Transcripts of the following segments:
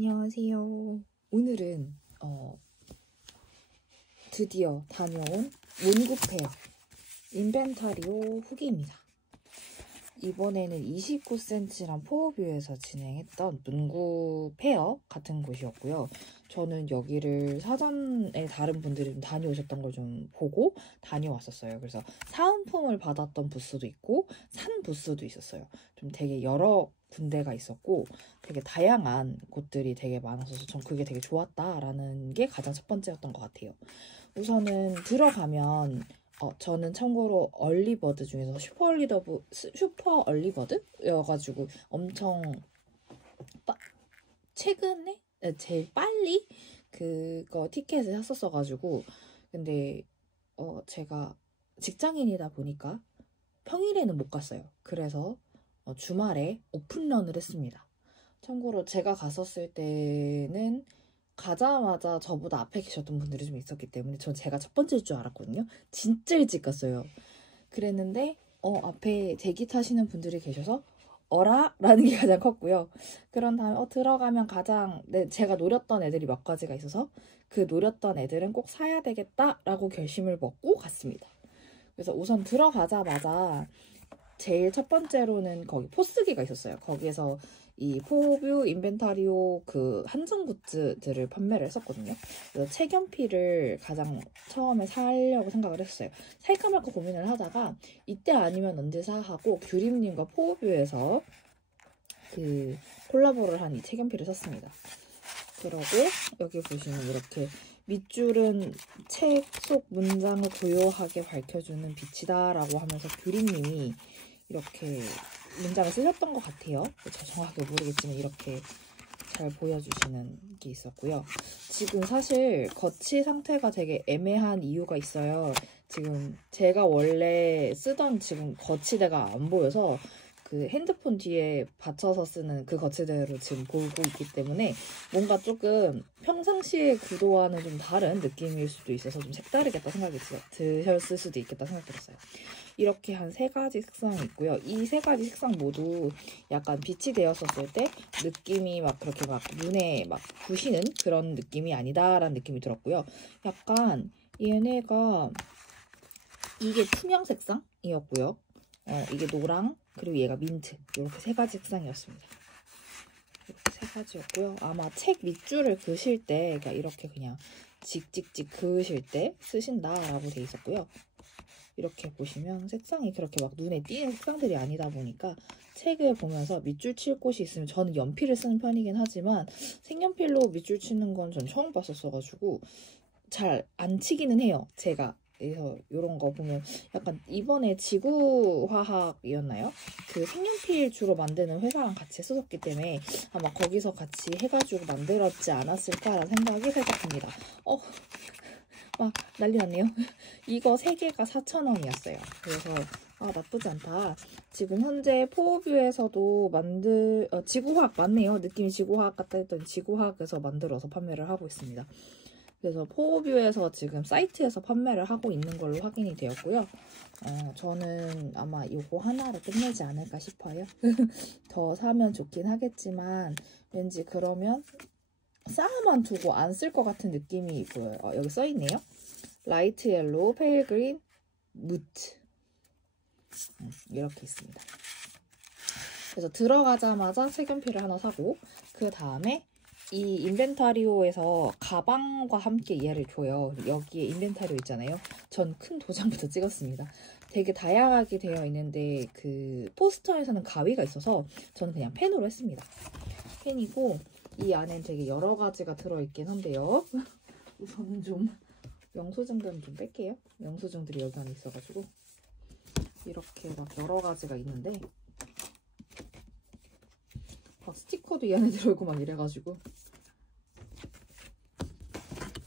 안녕하세요. 오늘은 드디어 다녀온 문구페어 인벤타리오 후기입니다. 이번에는 29cm랑 포어뷰에서 진행했던 문구 페어 같은 곳이었고요. 저는 여기를 사전에 다른 분들이 좀 다녀오셨던 걸 좀 보고 다녀왔었어요. 그래서 사은품을 받았던 부스도 있고 산 부스도 있었어요. 좀 되게 여러 군데가 있었고 되게 다양한 곳들이 되게 많아서 전 그게 되게 좋았다라는 게 가장 첫 번째였던 것 같아요. 우선은 들어가면 저는 참고로 얼리버드 중에서 슈퍼 얼리버드여가지고 엄청 최근에 제일 빨리 그거 티켓을 샀었어가지고 근데 제가 직장인이다 보니까 평일에는 못 갔어요. 그래서 주말에 오픈런을 했습니다. 참고로 제가 갔었을 때는 가자마자 저보다 앞에 계셨던 분들이 좀 있었기 때문에 전 제가 첫 번째일 줄 알았거든요. 진짜 일찍 갔어요. 그랬는데 앞에 대기 타시는 분들이 계셔서 어라? 라는 게 가장 컸고요. 그런 다음에 들어가면 제가 노렸던 애들이 몇 가지가 있어서 그 노렸던 애들은 꼭 사야 되겠다라고 결심을 먹고 갔습니다. 그래서 우선 들어가자마자 제일 첫 번째로는 거기 포스기가 있었어요. 거기에서 이 포뷰 인벤타리오 그 한정 굿즈들을 판매를 했었거든요. 그래서 책연필을 가장 처음에 사려고 생각을 했어요. 살까 말까 고민을 하다가 이때 아니면 언제 사 하고 규림님과 포뷰에서 그 콜라보를 한 이 책연필을 샀습니다. 그러고 여기 보시면 이렇게 밑줄은 책 속 문장을 고요하게 밝혀주는 빛이다 라고 하면서 규림님이 이렇게 문장을 쓰셨던 것 같아요. 저 정확하게 모르겠지만 이렇게 잘 보여주시는 게 있었고요. 지금 사실 거치 상태가 되게 애매한 이유가 있어요. 지금 제가 원래 쓰던 지금 거치대가 안 보여서 그 핸드폰 뒤에 받쳐서 쓰는 그 거치대로 지금 보고 있기 때문에 뭔가 조금 평상시의 구도와는 좀 다른 느낌일 수도 있어서 좀 색다르겠다 생각이 드셨을 수도 있겠다 생각이 들었어요. 이렇게 한 3가지 색상이 있고요. 이 3가지 색상 모두 약간 빛이 되었었을 때 느낌이 막 그렇게 막 눈에 막 부시는 그런 느낌이 아니다라는 느낌이 들었고요. 약간 얘네가 이게 투명 색상이었고요. 이게 노랑 그리고 얘가 민트 이렇게 3가지 색상이었습니다. 이렇게 3가지였고요. 아마 책 밑줄을 그으실 때 그러니까 이렇게 그냥 직직직 그으실 때 쓰신다라고 돼 있었고요. 이렇게 보시면 색상이 그렇게 막 눈에 띄는 색상들이 아니다 보니까 책을 보면서 밑줄 칠 곳이 있으면 저는 연필을 쓰는 편이긴 하지만 색연필로 밑줄 치는 건 전 처음 봤었어가지고 잘 안 치기는 해요. 제가. 그래서 이런 거 보면 약간 이번에 지구화학이었나요? 그 색연필 주로 만드는 회사랑 같이 했었기 때문에 아마 거기서 같이 해가지고 만들었지 않았을까라는 생각이 살짝 듭니다. 막 난리 났네요. 이거 3개가 4,000원이었어요. 그래서 나쁘지 않다. 지금 현재 포어뷰에서도 지구화학 맞네요. 느낌이 지구화학 같다 했더니 지구화학에서 만들어서 판매를 하고 있습니다. 그래서 포어뷰에서 지금 사이트에서 판매를 하고 있는 걸로 확인이 되었고요. 저는 아마 이거 하나로 끝내지 않을까 싶어요. 더 사면 좋긴 하겠지만 왠지 그러면 쌓아만 두고 안 쓸 것 같은 느낌이 보여요. 여기 써있네요. 라이트 옐로우, 페일 그린, 무트 이렇게 있습니다. 그래서 들어가자마자 색연필을 하나 사고 그 다음에 이 인벤타리오에서 가방과 함께 얘를 줘요. 여기에 인벤타리오 있잖아요. 전 큰 도장부터 찍었습니다. 되게 다양하게 되어 있는데 그 포스터에서는 가위가 있어서 저는 그냥 펜으로 했습니다. 펜이고 이 안엔 되게 여러 가지가 들어있긴 한데요. 우선은 좀 영수증들은 좀 뺄게요. 영수증들이 여기 안에 있어가지고 이렇게 막 여러 가지가 있는데 막 스티커도 이 안에 들어있고 막 이래가지고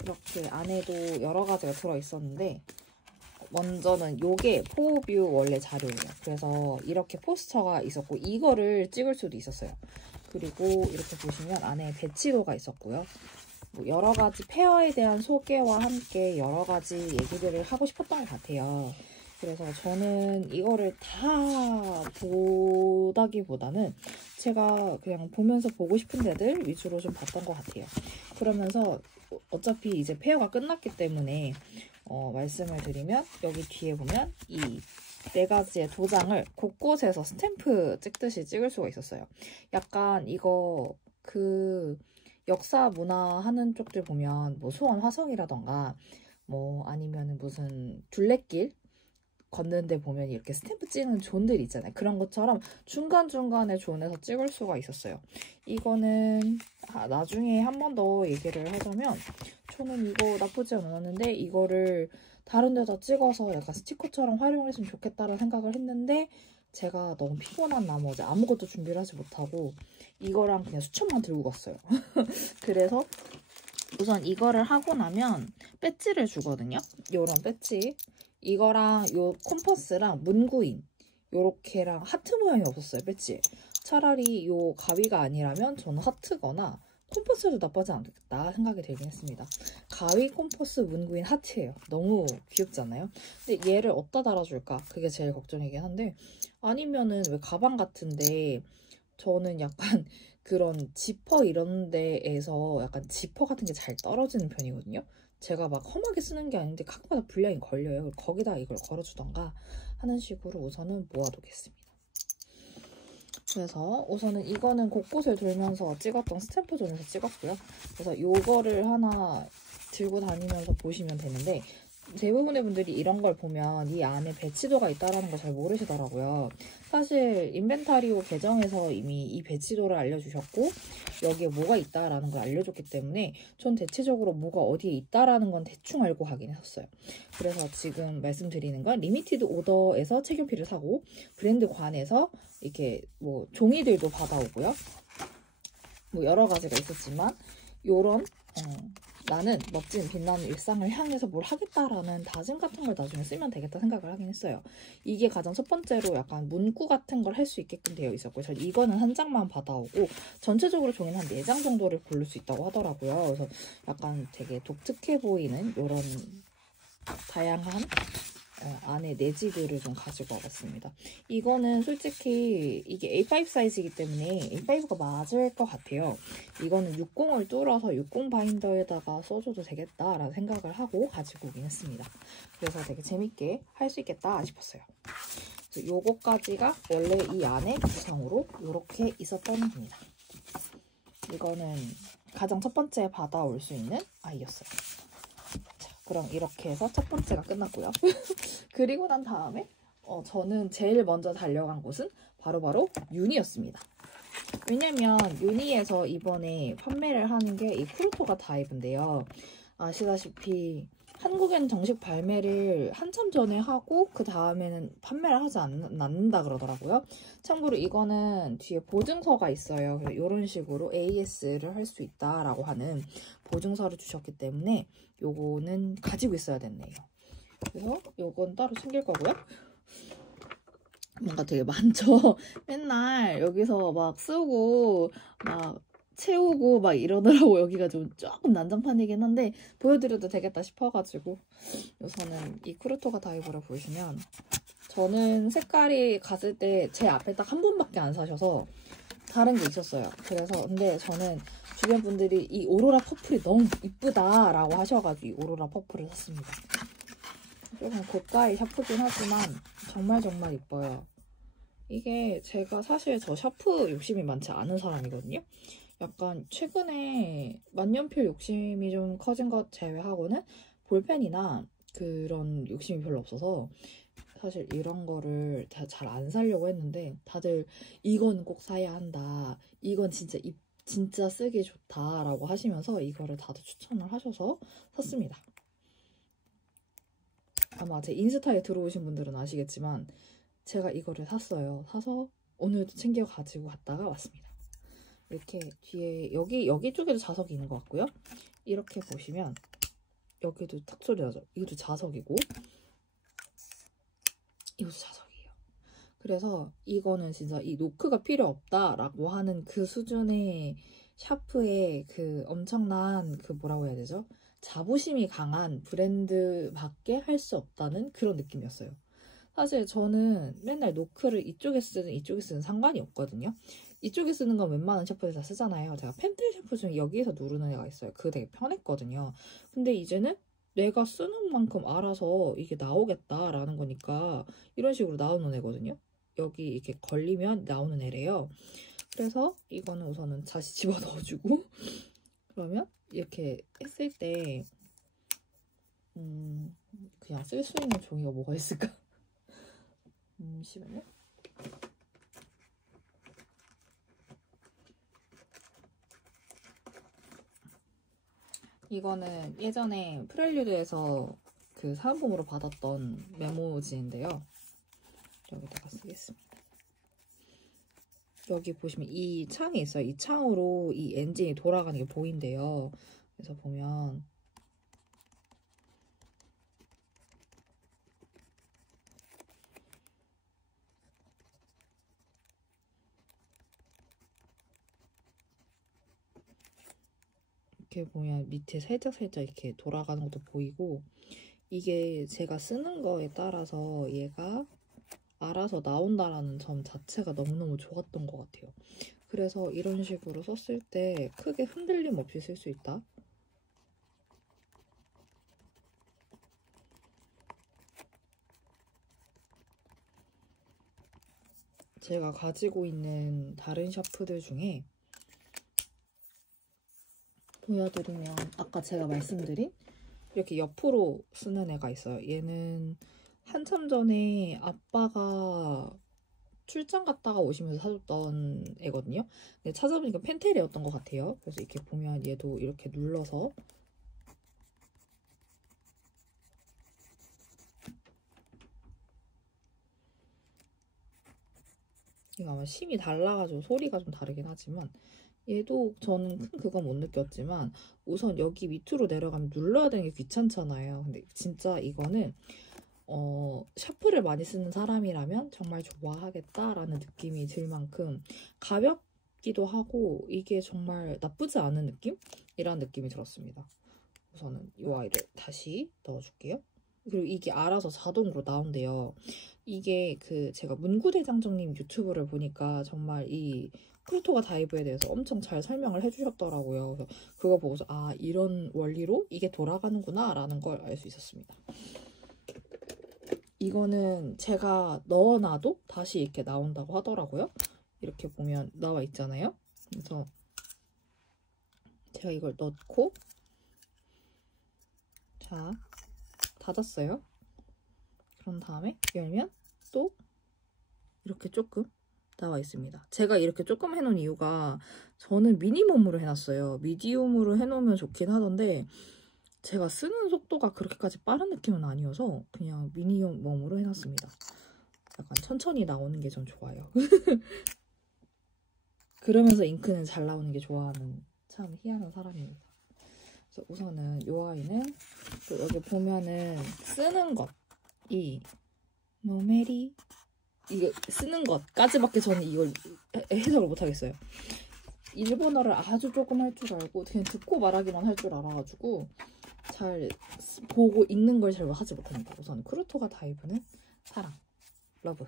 이렇게 안에도 여러 가지가 들어있었는데 먼저는 요게 포어뷰 원래 자료예요. 그래서 이렇게 포스터가 있었고 이거를 찍을 수도 있었어요. 그리고 이렇게 보시면 안에 배치도가 있었고요. 뭐 여러 가지 페어에 대한 소개와 함께 여러 가지 얘기들을 하고 싶었던 것 같아요. 그래서 저는 이거를 다 보다기보다는 제가 그냥 보면서 보고 싶은 데들 위주로 좀 봤던 것 같아요. 그러면서 어차피 이제 페어가 끝났기 때문에 말씀을 드리면 여기 뒤에 보면 이 4가지의 도장을 곳곳에서 스탬프 찍듯이 찍을 수가 있었어요. 약간 이거 그 역사 문화 하는 쪽들 보면 뭐 수원 화성이라던가 뭐 아니면 무슨 둘레길 걷는데 보면 이렇게 스탬프 찍는 존들 있잖아요. 그런 것처럼 중간중간에 존에서 찍을 수가 있었어요. 이거는 나중에 한 번 더 얘기를 하자면 저는 이거 나쁘지 않았는데 이거를 다른 데다 찍어서 약간 스티커처럼 활용했으면 좋겠다는 생각을 했는데 제가 너무 피곤한 나머지 아무것도 준비를 하지 못하고 이거랑 그냥 수첩만 들고 갔어요. 그래서 우선 이거를 하고 나면 배지를 주거든요. 요런 배지. 이거랑 요 콤퍼스랑 문구인 요렇게랑 하트 모양이 없었어요. 배지에. 차라리 요 가위가 아니라면 저는 하트거나 콤퍼스도 나쁘지 않겠다 생각이 들긴 했습니다. 가위, 콤퍼스, 문구인 하트예요. 너무 귀엽지 않나요? 근데 얘를 어디다 달아줄까? 그게 제일 걱정이긴 한데 아니면은 왜 가방 같은데 저는 약간 그런 지퍼 이런 데에서 약간 지퍼 같은 게 잘 떨어지는 편이거든요. 제가 막 험하게 쓰는 게 아닌데 가끔마다 분량이 걸려요. 거기다 이걸 걸어주던가 하는 식으로 우선은 모아두겠습니다. 그래서 우선은 이거는 곳곳을 돌면서 찍었던 스탬프 존에서 찍었고요. 그래서 요거를 하나 들고 다니면서 보시면 되는데 대부분의 분들이 이런 걸 보면 이 안에 배치도가 있다는 걸 잘 모르시더라고요. 사실 인벤타리오 계정에서 이미 이 배치도를 알려주셨고 여기에 뭐가 있다라는 걸 알려줬기 때문에 전 대체적으로 뭐가 어디에 있다라는 건 대충 알고 가긴 했었어요. 그래서 지금 말씀드리는 건 리미티드 오더에서 책용필을 사고 브랜드관에서 이렇게 뭐 종이들도 받아오고요. 뭐 여러 가지가 있었지만 요런 나는 멋진 빛나는 일상을 향해서 뭘 하겠다라는 다짐 같은 걸 나중에 쓰면 되겠다 생각을 하긴 했어요. 이게 가장 첫 번째로 약간 문구 같은 걸 할 수 있게끔 되어 있었고요. 저 이거는 한 장만 받아오고 전체적으로 종이는 한 4장 정도를 고를 수 있다고 하더라고요. 그래서 약간 되게 독특해 보이는 이런 다양한 안에 내지들을 좀 가지고 와봤습니다. 이거는 솔직히 이게 A5 사이즈이기 때문에 A5가 맞을 것 같아요. 이거는 60을 뚫어서 60 바인더에다가 써줘도 되겠다라는 생각을 하고 가지고 오긴 했습니다. 그래서 되게 재밌게 할 수 있겠다 싶었어요. 그래서 요거까지가 원래 이 안에 구성으로 이렇게 있었던 겁니다. 이거는 가장 첫 번째 받아올 수 있는 아이였어요. 그럼 이렇게 해서 첫 번째가 끝났고요. 그리고 난 다음에 저는 제일 먼저 달려간 곳은 바로 유니였습니다. 왜냐면 유니에서 이번에 판매를 하는 게 이 쿠르토가 다이브인데요. 아시다시피 한국엔 정식 발매를 한참 전에 하고 그 다음에는 판매를 하지 않는다 그러더라고요. 참고로 이거는 뒤에 보증서가 있어요. 그래서 이런 식으로 AS를 할 수 있다라고 하는 보증서를 주셨기 때문에 요거는 가지고 있어야 됐네요. 그래서 요건 따로 챙길 거고요. 뭔가 되게 많죠. 맨날 여기서 막 쓰고 막 채우고 막 이러더라고. 여기가 좀 조금 난장판이긴 한데 보여드려도 되겠다 싶어가지고 우선은 이 쿠르토가 다이브를 보시면 저는 색깔이 갔을 때 제 앞에 딱 한 분밖에 안 사셔서 다른 게 있었어요. 그래서 근데 저는 주변 분들이 이 오로라 퍼플이 너무 이쁘다라고 하셔가지고 이 오로라 퍼플을 샀습니다. 조금 고가의 샤프긴 하지만 정말 이뻐요. 이게 제가 사실 저 샤프 욕심이 많지 않은 사람이거든요. 약간 최근에 만년필 욕심이 좀 커진 것 제외하고는 볼펜이나 그런 욕심이 별로 없어서 사실 이런 거를 잘 안 사려고 했는데 다들 이건 꼭 사야 한다. 이건 진짜 쓰기 좋다라고 하시면서 이거를 다들 추천을 하셔서 샀습니다. 아마 제 인스타에 들어오신 분들은 아시겠지만 제가 이거를 샀어요. 사서 오늘도 챙겨 가지고 갔다가 왔습니다. 이렇게 뒤에 여기 쪽에도 자석이 있는 것 같고요. 이렇게 보시면 여기도 탁 소리 나죠? 이것도 자석이고 이것도 자석이에요. 그래서 이거는 진짜 이 노크가 필요 없다라고 하는 그 수준의 샤프의 그 엄청난 그 뭐라고 해야 되죠? 자부심이 강한 브랜드밖에 할 수 없다는 그런 느낌이었어요. 사실 저는 맨날 노크를 이쪽에 쓰든 이쪽에 쓰든 상관이 없거든요. 이쪽에 쓰는 건 웬만한 샤프들 다 쓰잖아요. 제가 펜틀 샤프 중에 여기에서 누르는 애가 있어요. 그거 되게 편했거든요. 근데 이제는 내가 쓰는 만큼 알아서 이게 나오겠다라는 거니까 이런 식으로 나오는 애거든요. 여기 이렇게 걸리면 나오는 애래요. 그래서 이거는 우선은 다시 집어넣어주고 그러면 이렇게 했을 때 그냥 쓸 수 있는 종이가 뭐가 있을까? 잠시만요. 이거는 예전에 프렐류드에서 그 사은품으로 받았던 메모지인데요. 여기다가 쓰겠습니다. 여기 보시면 이 창이 있어요. 이 창으로 이 엔진이 돌아가는 게 보인대요. 그래서 보면 이렇게 보면 밑에 살짝살짝 이렇게 돌아가는 것도 보이고 이게 제가 쓰는 거에 따라서 얘가 알아서 나온다라는 점 자체가 너무너무 좋았던 것 같아요. 그래서 이런 식으로 썼을 때 크게 흔들림 없이 쓸 수 있다. 제가 가지고 있는 다른 샤프들 중에 보여드리면 아까 제가 말씀드린 이렇게 옆으로 쓰는 애가 있어요. 얘는 한참 전에 아빠가 출장 갔다가 오시면서 사줬던 애거든요. 근데 찾아보니까 펜텔이었던 것 같아요. 그래서 이렇게 보면 얘도 이렇게 눌러서 이거 아마 심이 달라가지고 소리가 좀 다르긴 하지만 얘도 저는 큰 그건 못 느꼈지만 우선 여기 밑으로 내려가면 눌러야 되는 게 귀찮잖아요. 근데 진짜 이거는 샤프를 많이 쓰는 사람이라면 정말 좋아하겠다라는 느낌이 들 만큼 가볍기도 하고 이게 정말 나쁘지 않은 느낌이라는 느낌이 들었습니다. 우선은 이 아이를 다시 넣어줄게요. 그리고 이게 알아서 자동으로 나온대요. 이게 그 제가 문구대장정님 유튜브를 보니까 정말 이 크루토가 다이브에 대해서 엄청 잘 설명을 해주셨더라고요. 그래서 그거 보고서 아 이런 원리로 이게 돌아가는구나 라는 걸 알 수 있었습니다. 이거는 제가 넣어놔도 다시 이렇게 나온다고 하더라고요. 이렇게 보면 나와 있잖아요. 그래서 제가 이걸 넣고 자 닫았어요. 그런 다음에 열면 또 이렇게 조금 나와 있습니다. 제가 이렇게 조금 해놓은 이유가 저는 미니멈으로 해놨어요. 미디움으로 해놓으면 좋긴 하던데 제가 쓰는 속도가 그렇게까지 빠른 느낌은 아니어서 그냥 미니멈으로 해놨습니다. 약간 천천히 나오는 게 좀 좋아요. 그러면서 잉크는 잘 나오는 게 좋아하는 참 희한한 사람입니다. 그래서 우선은 이 아이는 또 여기 보면은 쓰는 것이 노메리 이게 쓰는 것까지밖에 저는 이걸 해석을 못하겠어요. 일본어를 아주 조금 할 줄 알고 그냥 듣고 말하기만 할 줄 알아가지고 잘 보고 읽는 걸 잘 하지 못합니다. 우선 크루토가 다이브는 사랑, 러브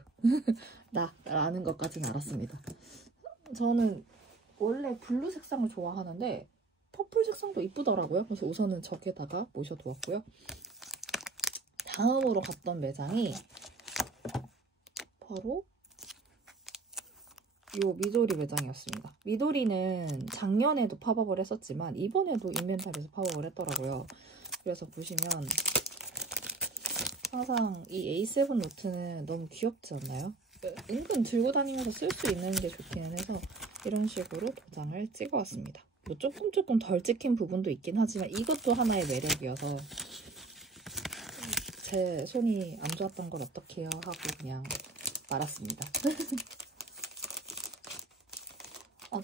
나라는 것까지는 알았습니다. 저는 원래 블루 색상을 좋아하는데 퍼플 색상도 이쁘더라고요. 그래서 우선은 저기에다가 모셔두었고요. 다음으로 갔던 매장이 바로 요 미도리 매장이었습니다. 미도리는 작년에도 팝업을 했었지만 이번에도 인벤타리에서 팝업을 했더라고요. 그래서 보시면 항상 이 A7 노트는 너무 귀엽지 않나요? 은근 들고 다니면서 쓸 수 있는 게 좋기는 해서 이런 식으로 도장을 찍어왔습니다. 뭐 조금 덜 찍힌 부분도 있긴 하지만 이것도 하나의 매력이어서 제 손이 안 좋았던 걸 어떡해요 하고 그냥 말았습니다.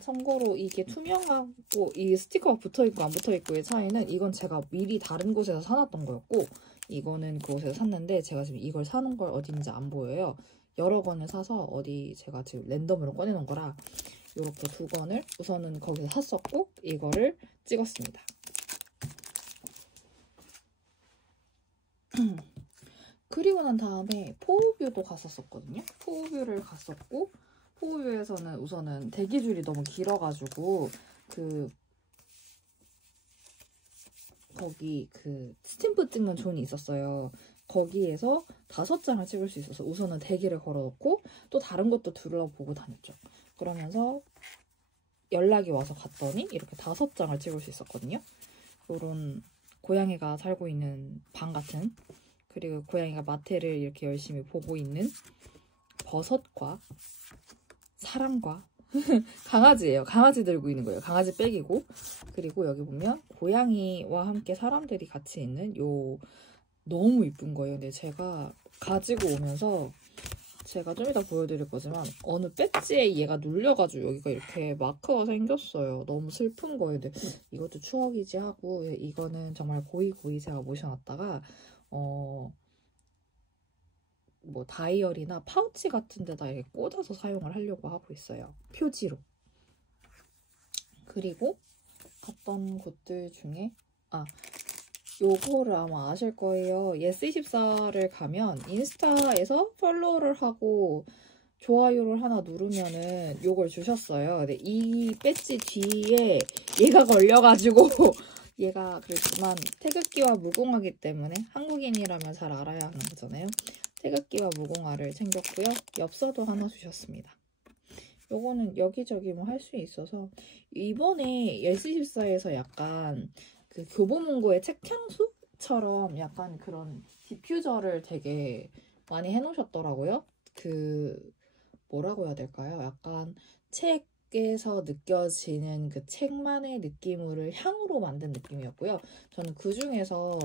참고로 이게 투명하고 이 스티커가 붙어있고 안 붙어있고의 차이는 이건 제가 미리 다른 곳에서 사놨던 거였고 이거는 그곳에서 샀는데 제가 지금 이걸 사는 걸 어디 있는지 안 보여요. 여러 권을 사서 어디 제가 지금 랜덤으로 꺼내놓은 거라 이렇게 두 권을 우선은 거기서 샀었고 이거를 찍었습니다. 그리고 난 다음에 포우뷰도 갔었거든요. 포우뷰를 갔었고, 포우뷰에서는 우선은 대기줄이 너무 길어가지고 거기 스탬프 찍는 존이 있었어요. 거기에서 5장을 찍을 수 있어서 우선은 대기를 걸어놓고 또 다른 것도 둘러보고 다녔죠. 그러면서 연락이 와서 갔더니 이렇게 5장을 찍을 수 있었거든요. 요런 고양이가 살고 있는 방 같은, 그리고 고양이가 마테를 이렇게 열심히 보고 있는 버섯과 사람과 강아지예요. 강아지 들고 있는 거예요. 강아지 백이고, 그리고 여기 보면 고양이와 함께 사람들이 같이 있는 요 너무 이쁜 거예요. 근데 제가 가지고 오면서 제가 좀 이따 보여드릴 거지만 어느 배지에 얘가 눌려가지고 여기가 이렇게 마크가 생겼어요. 너무 슬픈 거예요. 근데 이것도 추억이지 하고, 이거는 정말 고이 제가 모셔놨다가 뭐 다이어리나 파우치 같은 데다 이렇게 꽂아서 사용을 하려고 하고 있어요. 표지로. 그리고 갔던 곳들 중에 요거를 아마 아실 거예요. 예스24를 가면 인스타에서 팔로우를 하고 좋아요를 하나 누르면은 요걸 주셨어요. 근데 이 배지 뒤에 얘가 걸려가지고 얘가 그렇지만 태극기와 무궁화기 때문에 한국인이라면 잘 알아야 하는 거잖아요. 태극기와 무궁화를 챙겼고요. 엽서도 하나 주셨습니다. 요거는 여기저기 뭐 할 수 있어서, 이번에 예스24에서 약간 그 교보문고의 책향수처럼 약간 그런 디퓨저를 되게 많이 해놓으셨더라고요. 뭐라고 해야 될까요? 약간 책에서 느껴지는 그 책만의 느낌을 향으로 만든 느낌이었고요. 저는 그 중에서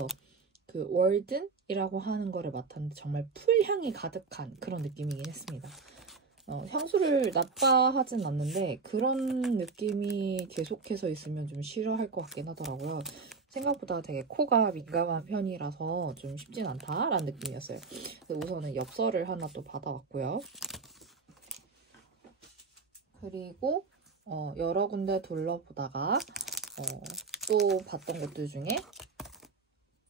그 월든이라고 하는 거를 맡았는데 정말 풀향이 가득한 그런 느낌이긴 했습니다. 향수를 나빠하진 않는데 그런 느낌이 계속해서 있으면 좀 싫어할 것 같긴 하더라고요. 생각보다 되게 코가 민감한 편이라서 좀 쉽진 않다라는 느낌이었어요. 우선은 엽서를 하나 또 받아왔고요. 그리고 여러 군데 둘러보다가 또 봤던 것들 중에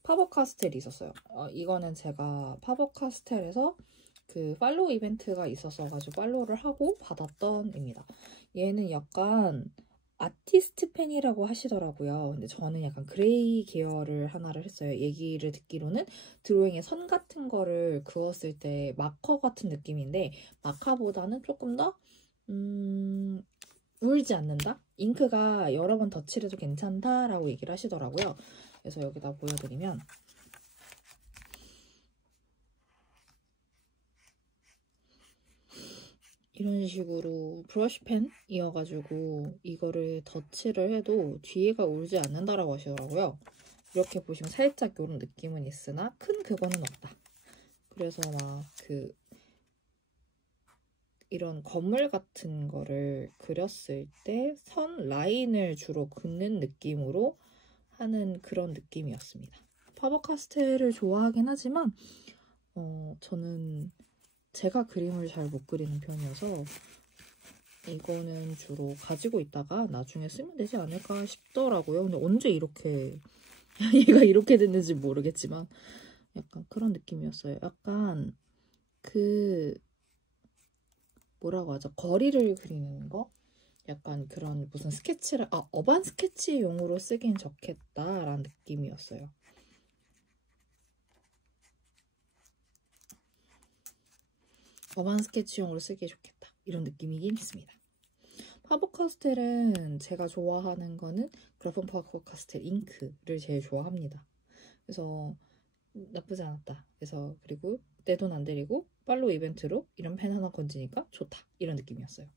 파버카스텔이 있었어요. 이거는 제가 파버카스텔에서 그 팔로우 이벤트가 있었어가지고 팔로우를 하고 받았던입니다. 얘는 약간 아티스트 펜이라고 하시더라고요. 근데 저는 약간 그레이 계열을 하나를 했어요. 얘기를 듣기로는 드로잉에 선 같은 거를 그었을 때 마커 같은 느낌인데 마카보다는 조금 더 울지 않는다? 잉크가 여러 번 덧칠해도 괜찮다라고 얘기를 하시더라고요. 그래서 여기다 보여드리면 이런 식으로 브러쉬펜이어가지고 이거를 덧칠을 해도 뒤에가 울지 않는다라고 하시더라고요. 이렇게 보시면 살짝 이런 느낌은 있으나 큰 그거는 없다. 그래서 막 이런 건물 같은 거를 그렸을 때 선 라인을 주로 긋는 느낌으로 하는 그런 느낌이었습니다. 파버카스텔을 좋아하긴 하지만 저는 제가 그림을 잘 못 그리는 편이어서 이거는 주로 가지고 있다가 나중에 쓰면 되지 않을까 싶더라고요. 근데 언제 이렇게 얘가 이렇게 됐는지 모르겠지만 약간 그런 느낌이었어요. 약간 뭐라고 하죠? 거리를 그리는 거? 약간 그런 무슨 스케치를 어반 스케치용으로 쓰긴 좋겠다라는 느낌이었어요. 어반 스케치용으로 쓰기 좋겠다 이런 느낌이긴 했습니다. 파버카스텔은 제가 좋아하는 거는 그라폰 파버카스텔 잉크를 제일 좋아합니다. 그래서 나쁘지 않았다. 그래서 그리고 내 돈 안 들이고 팔로우 이벤트로 이런 펜 하나 건지니까 좋다 이런 느낌이었어요.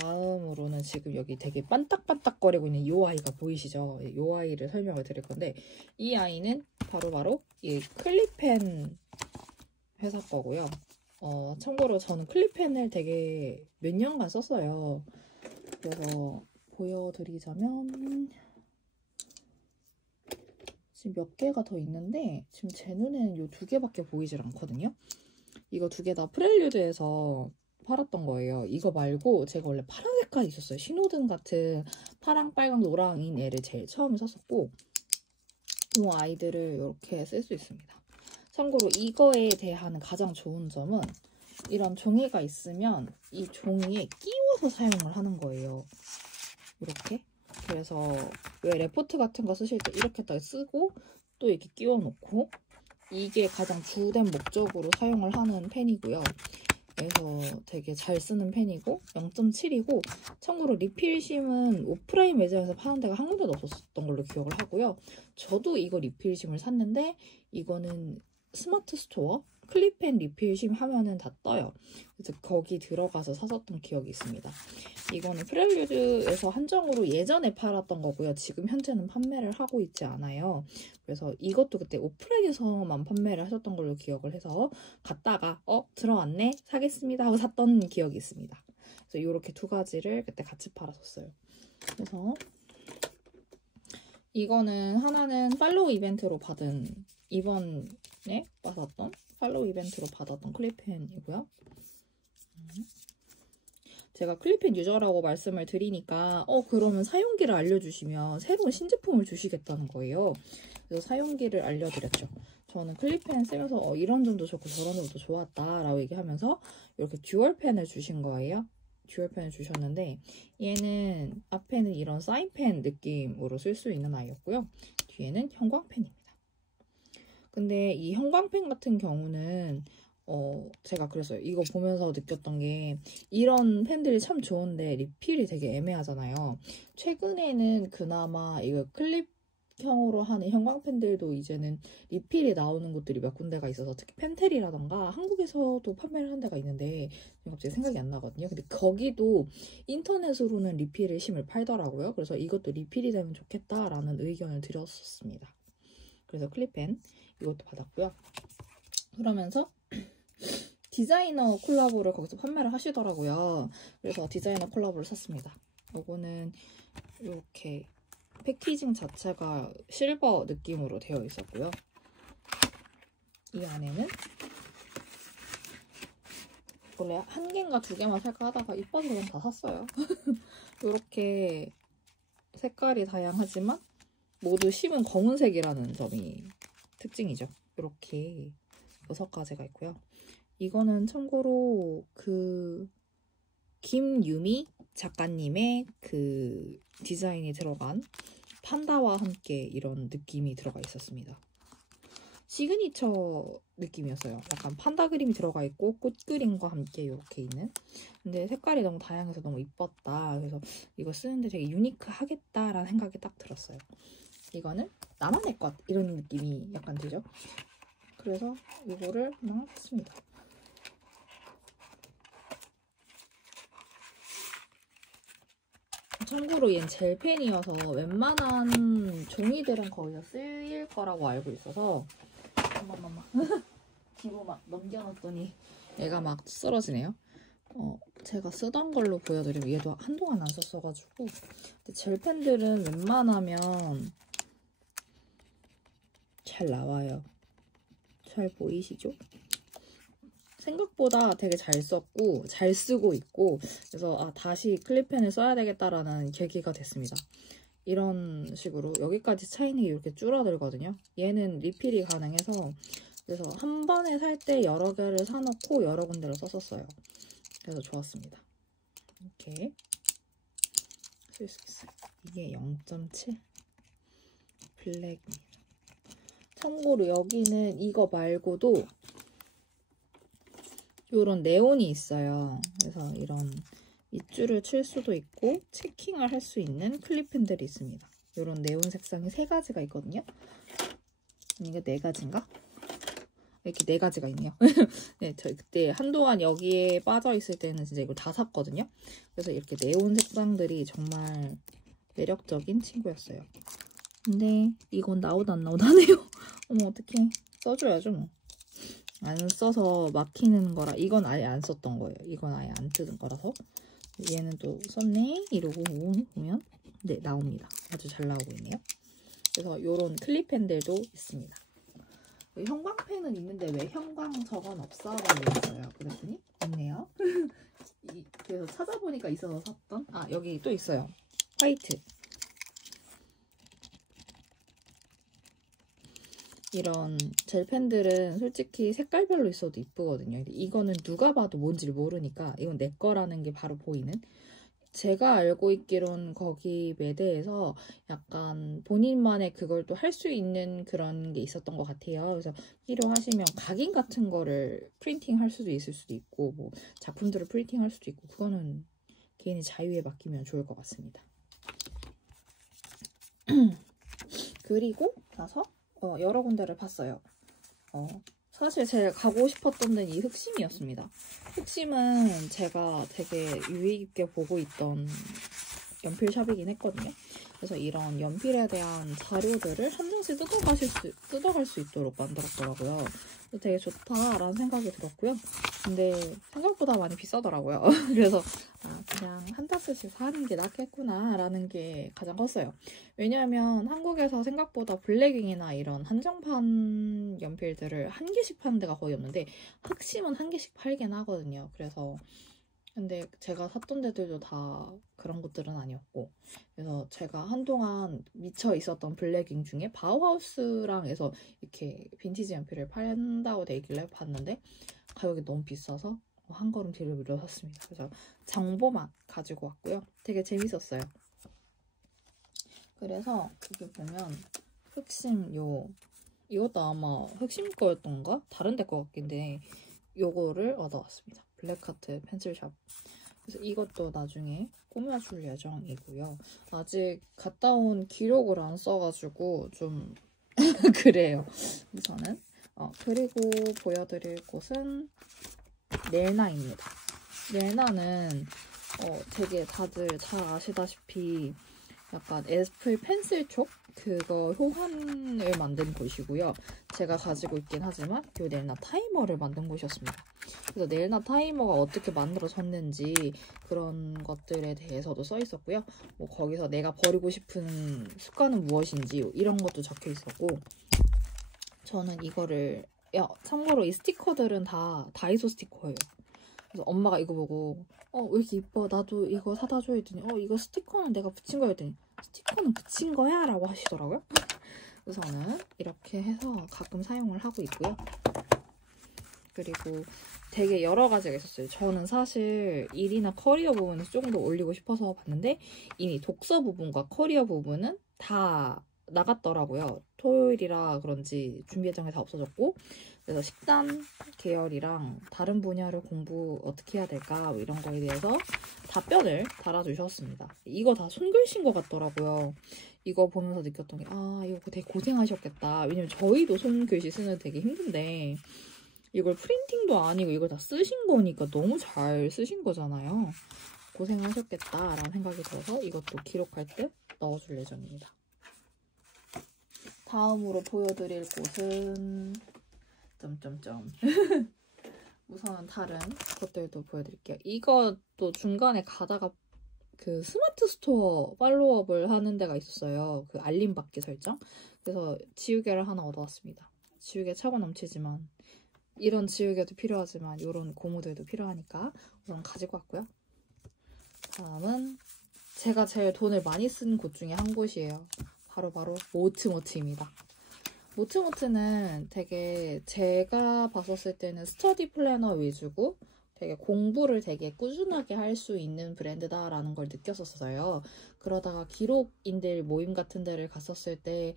다음으로는 지금 여기 되게 반딱반딱거리고 있는 이 아이가 보이시죠? 이 아이를 설명을 드릴 건데 이 아이는 바로 이 클립펜 회사 거고요. 참고로 저는 클립펜을 되게 몇 년간 썼어요. 그래서 보여드리자면 지금 몇 개가 더 있는데 지금 제 눈에는 이 2개밖에 보이질 않거든요. 이거 2개 다 프렐류드에서 팔았던 거예요. 이거 말고 제가 원래 파란 색깔이 있었어요. 신호등 같은 파랑, 빨강, 노랑인 애를 제일 처음에 썼었고 이 아이들을 이렇게 쓸 수 있습니다. 참고로 이거에 대한 가장 좋은 점은 이런 종이가 있으면 이 종이에 끼워서 사용을 하는 거예요. 이렇게. 그래서 왜 레포트 같은 거 쓰실 때 이렇게 딱 쓰고 또 이렇게 끼워 놓고, 이게 가장 주된 목적으로 사용을 하는 펜이고요. 그래서 되게 잘 쓰는 펜이고 0.7이고, 참고로 리필심은 오프라인 매장에서 파는 데가 한 군데도 없었던 걸로 기억을 하고요. 저도 이거 리필심을 샀는데 이거는 스마트 스토어 클립펜 리필심 하면은 다 떠요. 그래서 거기 들어가서 샀었던 기억이 있습니다. 이거는 프렐류드에서 한정으로 예전에 팔았던 거고요. 지금 현재는 판매를 하고 있지 않아요. 그래서 이것도 그때 오프라인에서만 판매를 하셨던 걸로 기억을 해서 갔다가 들어왔네? 사겠습니다 하고 샀던 기억이 있습니다. 그래서 이렇게 두 가지를 그때 같이 팔았었어요. 그래서 이거는 하나는 팔로우 이벤트로 받은, 이번에 받았던 팔로우 이벤트로 받았던 클립펜이고요. 제가 클립펜 유저라고 말씀을 드리니까 그러면 사용기를 알려주시면 새로운 신제품을 주시겠다는 거예요. 그래서 사용기를 알려드렸죠. 저는 클립펜 쓰면서 이런 점도 좋고 저런 점도 좋았다 라고 얘기하면서 이렇게 듀얼펜을 주신 거예요. 듀얼펜을 주셨는데 얘는 앞에는 이런 사인펜 느낌으로 쓸 수 있는 아이였고요. 뒤에는 형광펜입니다. 근데 이 형광펜 같은 경우는 제가 그랬어요. 이거 보면서 느꼈던 게 이런 펜들이 참 좋은데 리필이 되게 애매하잖아요. 최근에는 그나마 이거 클립형으로 하는 형광펜들도 이제는 리필이 나오는 곳들이 몇 군데가 있어서, 특히 펜텔이라던가 한국에서도 판매를 하는 데가 있는데 갑자기 생각이 안 나거든요. 근데 거기도 인터넷으로는 리필의 심을 팔더라고요. 그래서 이것도 리필이 되면 좋겠다라는 의견을 드렸었습니다. 그래서 클립펜 이것도 받았고요. 그러면서 디자이너 콜라보를 거기서 판매를 하시더라고요. 그래서 디자이너 콜라보를 샀습니다. 요거는 이렇게 패키징 자체가 실버 느낌으로 되어 있었고요. 이 안에는 원래 한 개인가 두 개만 살까 하다가 이뻐서 그냥 다 샀어요. 이렇게 색깔이 다양하지만 모두 심은 검은색이라는 점이 특징이죠. 이렇게 6가지가 있고요. 이거는 참고로 그 김유미 작가님의 그 디자인이 들어간 판다와 함께 이런 느낌이 들어가 있었습니다. 시그니처 느낌이었어요. 약간 판다 그림이 들어가 있고 꽃 그림과 함께 이렇게 있는. 근데 색깔이 너무 다양해서 너무 이뻤다. 그래서 이거 쓰는데 되게 유니크하겠다라는 생각이 딱 들었어요. 이거는 나만의 것 이런 느낌이 약간 들죠. 그래서 이거를 그냥 샀습니다. 참고로 얘는 젤펜이어서 웬만한 종이들은 거의 다 쓰일 거라고 알고 있어서 엄마마마 뒤로 막 넘겨놨더니 얘가 막 쓰러지네요. 제가 쓰던 걸로 보여드리면 얘도 한동안 안 썼어가지고. 근데 젤펜들은 웬만하면 잘 나와요. 잘 보이시죠? 생각보다 되게 잘 썼고 잘 쓰고 있고, 그래서 다시 클립펜을 써야 되겠다라는 계기가 됐습니다. 이런 식으로 여기까지 차이는 이렇게 줄어들거든요. 얘는 리필이 가능해서, 그래서 한 번에 살 때 여러 개를 사놓고 여러 군데를 썼었어요. 그래서 좋았습니다. 이렇게 쓸 수 있어요. 이게 0.7 블랙입니다. 참고로 여기는 이거 말고도 이런 네온이 있어요. 그래서 이런 밑줄을 칠 수도 있고 체킹을 할 수 있는 클립펜들이 있습니다. 이런 네온 색상이 3가지가 있거든요. 이게 4가지인가? 이렇게 4가지가 있네요. 네, 저 그때 한동안 여기에 빠져 있을 때는 진짜 이걸 다 샀거든요. 그래서 이렇게 네온 색상들이 정말 매력적인 친구였어요. 근데 이건 나오도 안 나오도 하네요. 어머 어떡해. 써줘야죠 뭐. 안 써서 막히는 거라. 이건 아예 안 썼던 거예요. 이건 아예 안 뜯은 거라서. 얘는 또 썼네 이러고 보면 네 나옵니다. 아주 잘 나오고 있네요. 그래서 이런 클립펜들도 있습니다. 형광펜은 있는데 왜 형광 저건 없어? 라고 물었어요. 그랬더니 있네요. 그래서 찾아보니까 있어서 샀던. 여기 또 있어요. 화이트. 이런 젤펜들은 솔직히 색깔별로 있어도 이쁘거든요. 이거는 누가 봐도 뭔지를 모르니까 이건 내 거라는 게 바로 보이는. 제가 알고 있기론 거기 매대에서 약간 본인만의 그걸 또 할 수 있는 그런 게 있었던 것 같아요. 그래서 필요하시면 각인 같은 거를 프린팅 할 수도 있을 수도 있고 뭐 작품들을 프린팅 할 수도 있고 그거는 개인의 자유에 맡기면 좋을 것 같습니다. 그리고 나서 여러 군데를 봤어요. 사실 제가 가고 싶었던 데는 이 흑심이었습니다. 흑심은 제가 되게 유의 깊게 보고 있던 연필샵이긴 했거든요. 그래서 이런 연필에 대한 자료들을 한 장씩 뜯어갈 수 있도록 만들었더라고요. 그래서 되게 좋다라는 생각이 들었고요. 근데 생각보다 많이 비싸더라고요. 그래서 그냥 한 다스씩 사는 게 낫겠구나 라는 게 가장 컸어요. 왜냐하면 한국에서 생각보다 블랙잉이나 이런 한정판 연필들을 한 개씩 파는 데가 거의 없는데 흑심은 한 개씩 팔긴 하거든요. 그래서 근데 제가 샀던 데들도 다 그런 곳들은 아니었고 그래서 제가 한동안 미쳐 있었던 블랙잉 중에 바우하우스랑 해서 이렇게 빈티지 연필을 판다고 돼 있길래 봤는데 가격이 너무 비싸서 한 걸음 뒤를 물러섰습니다. 그래서 정보만 가지고 왔고요. 되게 재밌었어요. 그래서 여기 보면 흑심 이것도 아마 흑심 거였던가? 다른 데 거 같긴데 요거를 얻어왔습니다. 블랙하트 펜슬샵. 그래서 이것도 나중에 꾸며줄 예정이고요. 아직 갔다 온 기록을 안 써가지고 좀 그래요. 우선은 그리고 보여드릴 곳은 넬나입니다. 넬나는 되게 다들 잘 아시다시피 약간 애플 펜슬 촉? 그거 효환을 만든 곳이고요. 제가 가지고 있긴 하지만 이 넬나 타이머를 만든 곳이었습니다. 그래서 넬나 타이머가 어떻게 만들어졌는지 그런 것들에 대해서도 써 있었고요. 뭐 거기서 내가 버리고 싶은 습관은 무엇인지 이런 것도 적혀 있었고 저는 이거를 참고로 이 스티커들은 다 다이소 스티커예요. 그래서 엄마가 이거 보고 왜 이렇게 이뻐? 나도 이거 사다 줘 했더니 이거 스티커는 내가 붙인 거야 했더니 스티커는 붙인 거야? 라고 하시더라고요. 우선은 이렇게 해서 가끔 사용을 하고 있고요. 그리고 되게 여러 가지가 있었어요. 저는 사실 일이나 커리어 부분에서 조금 더 올리고 싶어서 봤는데 이미 독서 부분과 커리어 부분은 다 나갔더라고요. 토요일이라 그런지 준비 예정이 다 없어졌고 그래서 식단 계열이랑 다른 분야를 공부 어떻게 해야 될까 뭐 이런 거에 대해서 답변을 달아주셨습니다. 이거 다 손글씨인 것 같더라고요. 이거 보면서 느꼈던 게 이거 되게 고생하셨겠다. 왜냐면 저희도 손글씨 쓰는 되게 힘든데 이걸 프린팅도 아니고 이걸 다 쓰신 거니까 너무 잘 쓰신 거잖아요. 고생하셨겠다라는 생각이 들어서 이것도 기록할 때 넣어줄 예정입니다. 다음으로 보여드릴 곳은 우선은 다른 것들도 보여드릴게요. 이것도 중간에 가다가 그 스마트 스토어 팔로우업을 하는 데가 있었어요. 그 알림 받기 설정. 그래서 지우개를 하나 얻어왔습니다. 지우개 차고 넘치지만 이런 지우개도 필요하지만 이런 고무들도 필요하니까 우선 가지고 왔고요. 다음은 제가 제일 돈을 많이 쓴 곳 중에 한 곳이에요. 바로 모트모트입니다. 모트모트는 되게 제가 봤었을 때는 스터디 플래너 위주고 되게 공부를 되게 꾸준하게 할 수 있는 브랜드다라는 걸 느꼈었어요. 그러다가 기록인들 모임 같은 데를 갔었을 때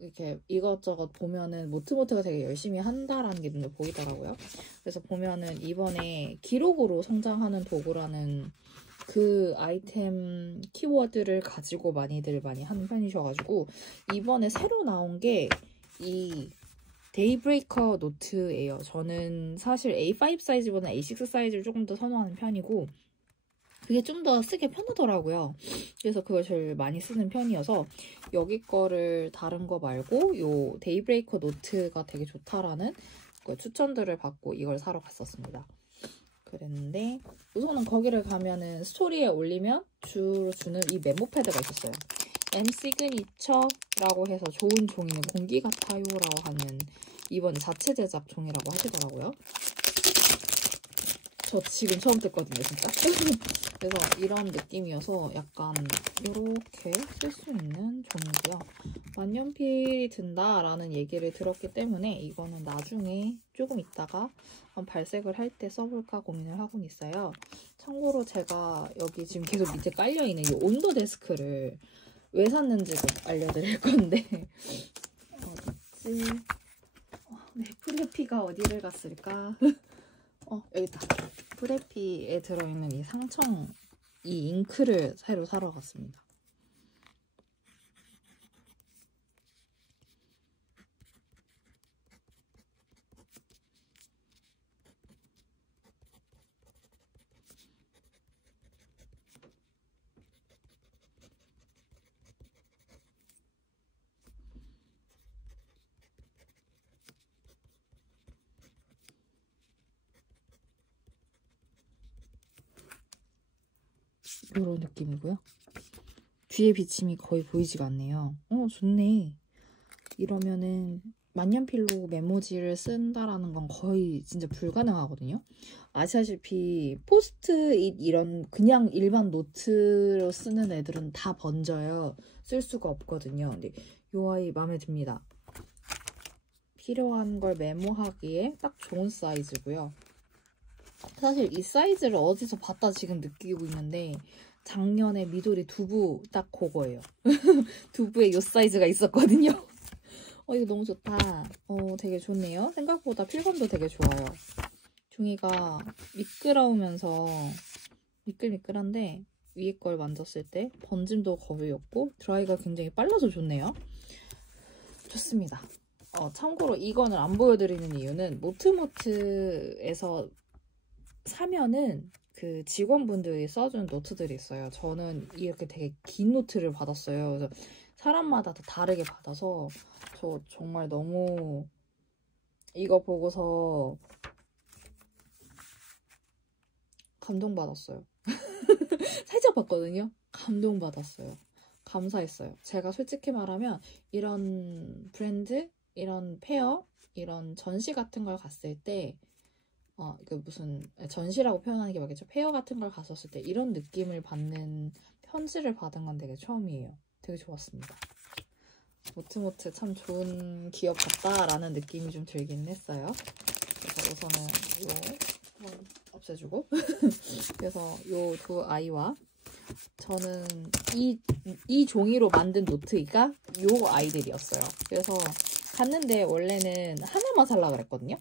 이렇게 이것저것 보면은 모트모트가 되게 열심히 한다라는 게 눈에 보이더라고요. 그래서 보면은 이번에 기록으로 성장하는 도구라는 그 아이템 키워드를 가지고 많이 하는 편이셔가지고 이번에 새로 나온 게 이 데이브레이커 노트예요. 저는 사실 A5 사이즈보다 A6 사이즈를 조금 더 선호하는 편이고 그게 좀 더 쓰기 편하더라고요. 그래서 그걸 제일 많이 쓰는 편이어서 여기 거를 다른 거 말고 요 데이브레이커 노트가 되게 좋다라는 추천들을 받고 이걸 사러 갔었습니다. 그랬는데 우선은 거기를 가면은 스토리에 올리면 주로 주는 이 메모 패드가 있었어요. M 시그니처라고 해서 좋은 종이는 공기 같아요라고 하는 이번 자체 제작 종이라고 하시더라고요. 저 지금 처음 뜯거든요, 진짜. 그래서 이런 느낌이어서 약간 이렇게 쓸 수 있는 종이고요. 만년필이 든다라는 얘기를 들었기 때문에 이거는 나중에 조금 있다가 발색을 할 때 써볼까 고민을 하고 있어요. 참고로 제가 여기 지금 계속 밑에 깔려있는 이 온도 데스크를 왜 샀는지도 알려드릴 건데 어딨지? 네, 프레피가 어디를 갔을까? 여기 있다. 프레피에 들어있는 이 상청, 이 잉크를 새로 사러 갔습니다. 이런 느낌이고요. 뒤에 비침이 거의 보이지가 않네요. 좋네. 이러면은 만년필로 메모지를 쓴다라는 건 거의 진짜 불가능하거든요. 아시다시피 포스트잇 이런 그냥 일반 노트로 쓰는 애들은 다 번져요. 쓸 수가 없거든요. 근데 이 아이 마음에 듭니다. 필요한 걸 메모하기에 딱 좋은 사이즈고요. 사실 이 사이즈를 어디서 봤다 지금 느끼고 있는데 작년에 미도리 두부 딱 그거예요. 두부에 이 사이즈가 있었거든요. 이거 너무 좋다. 되게 좋네요. 생각보다 필감도 되게 좋아요. 종이가 미끄러우면서 미끌미끌한데 위에 걸 만졌을 때 번짐도 거의 없고 드라이가 굉장히 빨라서 좋네요. 좋습니다. 참고로 이거는 안 보여드리는 이유는 모트모트에서 사면은 그 직원분들이 써준 노트들이 있어요. 저는 이렇게 되게 긴 노트를 받았어요. 그래서 사람마다 다 다르게 받아서 저 정말 너무 이거 보고서 감동받았어요. 살짝 봤거든요. 감동받았어요. 감사했어요. 제가 솔직히 말하면 이런 브랜드, 이런 페어, 이런 전시 같은 걸 갔을 때 무슨 전시라고 표현하는 게 맞겠죠? 페어 같은 걸 갔었을 때 이런 느낌을 받는 편지를 받은 건 되게 처음이에요. 되게 좋았습니다. 모트모트 참 좋은 기업 같다라는 느낌이 좀 들긴 했어요. 그래서 우선은 이거 없애주고 그래서 이 두 아이와 저는 이 종이로 만든 노트가 이 아이들이었어요. 그래서 갔는데 원래는 하나만 살라 그랬거든요.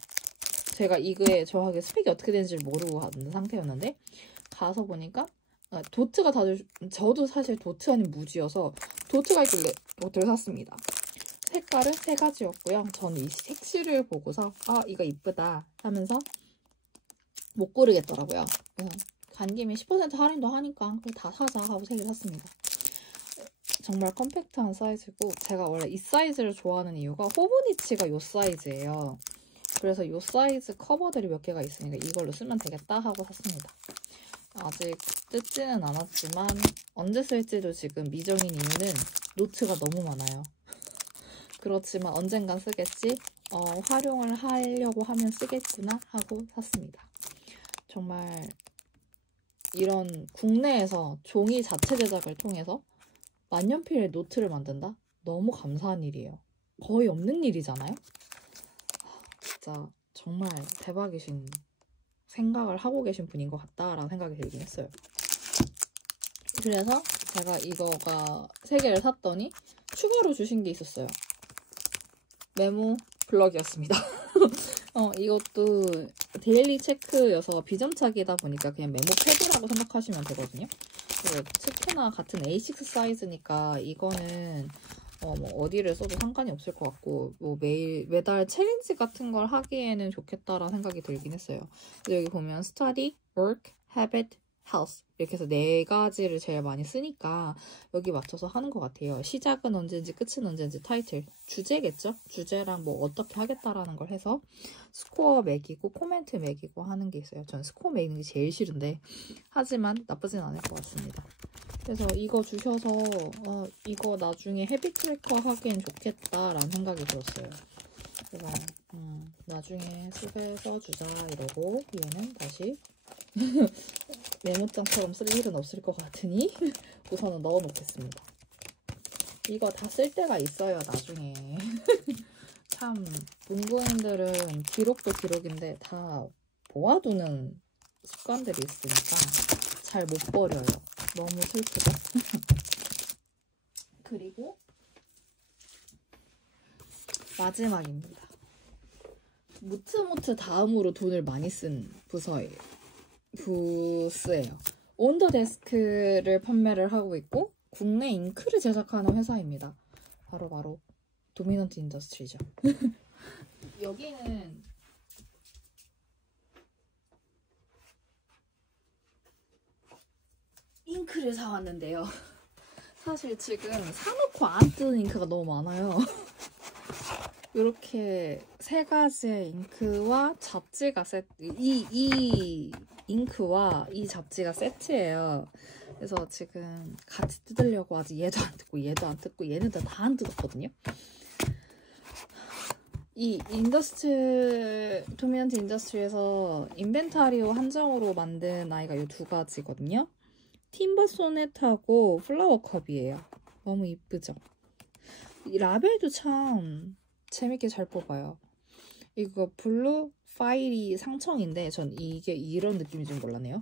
제가 이거에 정확하게 스펙이 어떻게 되는지 모르고 가는 상태였는데 가서 보니까 도트가 다들 저도 사실 도트 아닌 무지여서 도트가 있길래 도트를 샀습니다. 색깔은 3가지였고요. 저는 이 색실을 보고서 이거 이쁘다 하면서 못 고르겠더라고요. 그래서 간 김에 10% 할인도 하니까 그래 다 사자 하고 3개 샀습니다. 정말 컴팩트한 사이즈고 제가 원래 이 사이즈를 좋아하는 이유가 호브니치가 이 사이즈예요. 그래서 이 사이즈 커버들이 몇 개가 있으니까 이걸로 쓰면 되겠다 하고 샀습니다. 아직 뜯지는 않았지만 언제 쓸지도 지금 미정인 이유는 노트가 너무 많아요. 그렇지만 언젠간 쓰겠지? 활용을 하려고 하면 쓰겠구나 하고 샀습니다. 정말 이런 국내에서 종이 자체 제작을 통해서 만년필의 노트를 만든다? 너무 감사한 일이에요. 거의 없는 일이잖아요? 진짜 정말 대박이신 생각을 하고 계신 분인 것 같다라는 생각이 들긴 했어요. 그래서 제가 이거가 3개를 샀더니 추가로 주신 게 있었어요. 메모 블럭이었습니다. 이것도 데일리 체크여서 비점착이다 보니까 그냥 메모 패드라고 생각하시면 되거든요. 특히나 같은 A6 사이즈니까 이거는 뭐 어디를 써도 상관이 없을 것 같고 뭐 매달 챌린지 같은 걸 하기에는 좋겠다라는 생각이 들긴 했어요. 여기 보면 study, work, habit, health 이렇게 해서 4가지를 제일 많이 쓰니까 여기 맞춰서 하는 것 같아요. 시작은 언제인지 끝은 언제인지 타이틀 주제겠죠? 주제랑 뭐 어떻게 하겠다라는 걸 해서 스코어 매기고 코멘트 매기고 하는 게 있어요. 전 스코어 매기는 게 제일 싫은데 하지만 나쁘진 않을 것 같습니다. 그래서 이거 주셔서 이거 나중에 헤비 트래커 하기엔 좋겠다라는 생각이 들었어요. 그래서 나중에 숲에 써주자 이러고 얘는 다시 메모장처럼 쓸 일은 없을 것 같으니 우선은 넣어놓겠습니다. 이거 다 쓸 때가 있어요, 나중에. 참 문구인들은 기록도 기록인데 다 모아두는 습관들이 있으니까 잘 못 버려요. 너무 슬프죠? 그리고 마지막입니다. 무트무트 다음으로 돈을 많이 쓴 부스예요. 온더데스크를 판매를 하고 있고 국내 잉크를 제작하는 회사입니다. 바로 도미넌트 인더스트리죠. 여기는 잉크를 사왔는데요. 사실 지금 사놓고 안 뜨는 잉크가 너무 많아요. 이렇게 세 가지의 잉크와 잡지가 이 잉크와 이 잡지가 세트예요. 그래서 지금 같이 뜯으려고 아직 얘도 안 뜯고 얘도 안 뜯고 얘네들 다 안 뜯었거든요. 이 도미넌트 인더스트리에서 인벤타리오 한정으로 만든 아이가 이 두 가지거든요. 팀버 소넷하고 플라워 컵이에요. 너무 이쁘죠? 이 라벨도 참 재밌게 잘 뽑아요. 이거 블루 파이리 상청인데 전 이게 이런 느낌이 좀 몰랐네요.